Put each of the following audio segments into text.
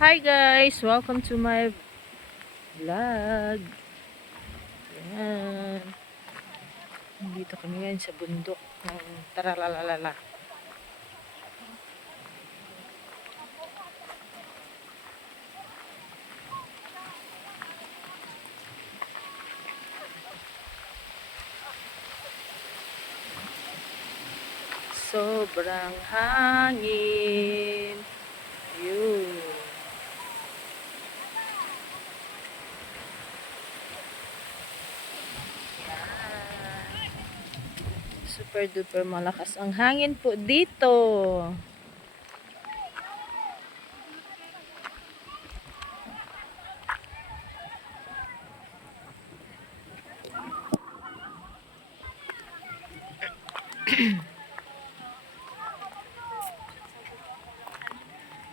Hi guys! Welcome to my vlog. Ayan. Dito kami ngayon sa bundok ng Taralalala. Sobrang hangin. Yun. Super duper malakas ang hangin po dito.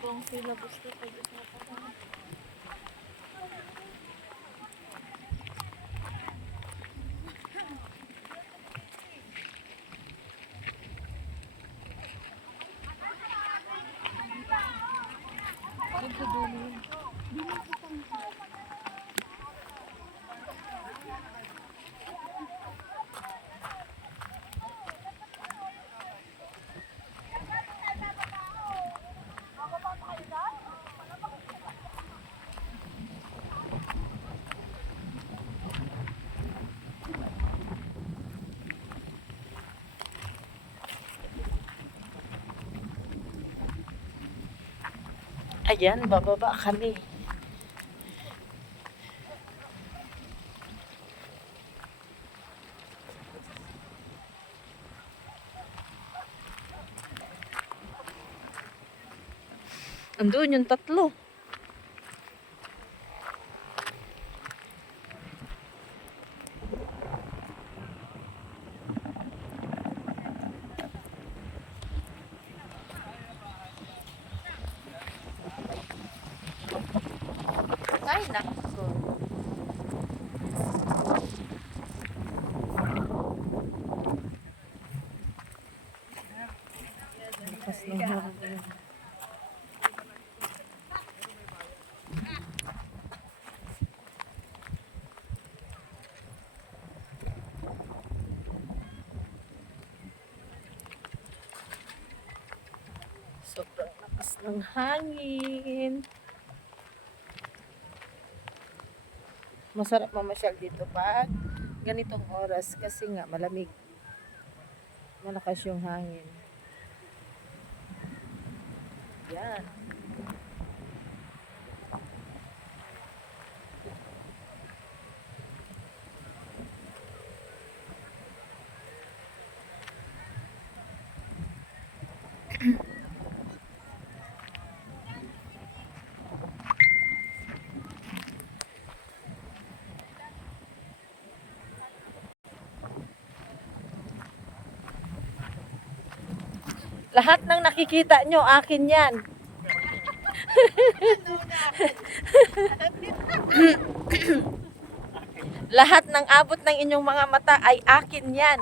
Kung silabos na pag-usapan. Ayan, bababa kami. Andun yung tatlo. Ay, nako. Lakas ng hangin. Sobrang lakas ng hangin. Masarap mamasyal dito pag ganitong oras kasi nga malamig. Malakas yung hangin. Yan. Lahat ng nakikita nyo, akin yan. Lahat ng abot ng inyong mga mata ay akin yan.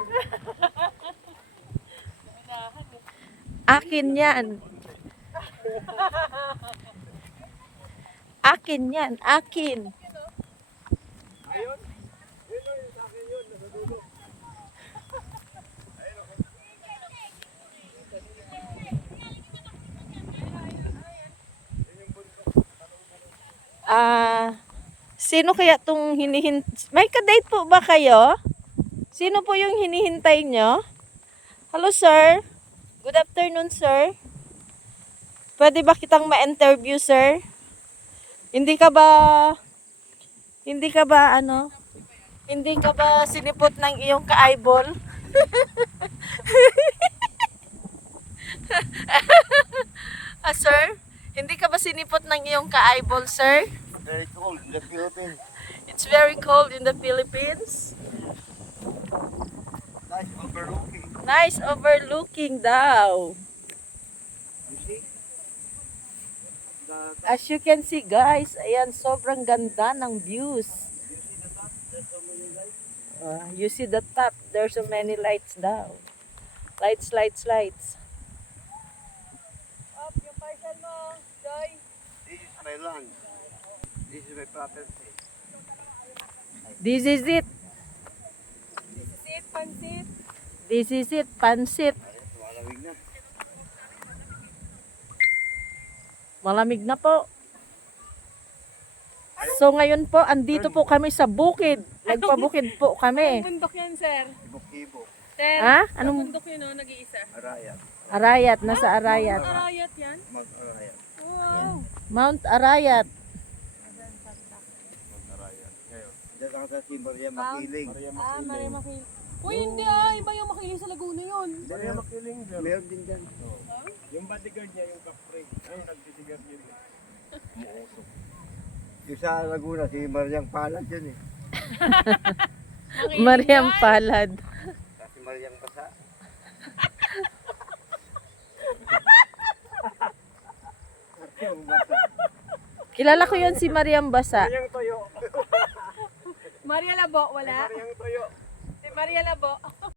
Akin yan. Akin yan, akin. Sino kaya tong hinihintay? May ka-date po ba kayo? Sino po yung hinihintay nyo? Hello, sir. Good afternoon, sir. Pwede ba kitang ma-interview, sir? Hindi ka ba Hindi ka ba sinipot ng iyong ka-eyeball? Sir? Hindi ka ba sinipot ng iyong ka-eyeball, sir? Very cold in the Philippines. It's very cold in the Philippines. Nice overlooking. Nice overlooking daw. You see? As you can see, guys, ayan, sobrang ganda ng views. You see the top, there's so many lights daw. Lights, lights, lights. This is my This is my property. This is it. Sit, pansit. This is it, pansit. Malamig na. Malamig na po. So ngayon po, andito po kami sa bukid. Nagpabukid po kami. Anong bundok yan, sir? Ibok-ibok. Sir, Ha? anong Anong bundok yun, oh, nag-iisa? Arayat. Arayat? Nasa Arayat. Arayat yan? Mount Arayat. Wow. Mount Arayat. Mount Arayat. Ngayon. Diyan ako sa si Maria Makiling. Maria Makiling. Uy, hindi iba yung Makiling sa Laguna yun. Maria Makiling. Meron din dyan. Yung bodyguard niya, yung kapre, ang nagtitigar niya. Muusok. Yung sa Laguna, si Mariang Palad yun eh. Mariam Palad. Si Mariang Basa. Mariang Basa. Kilala ko yon si Mariam Basa. Yung toyo. Maria Labo, wala? Yung toyo. Si Maria Labo.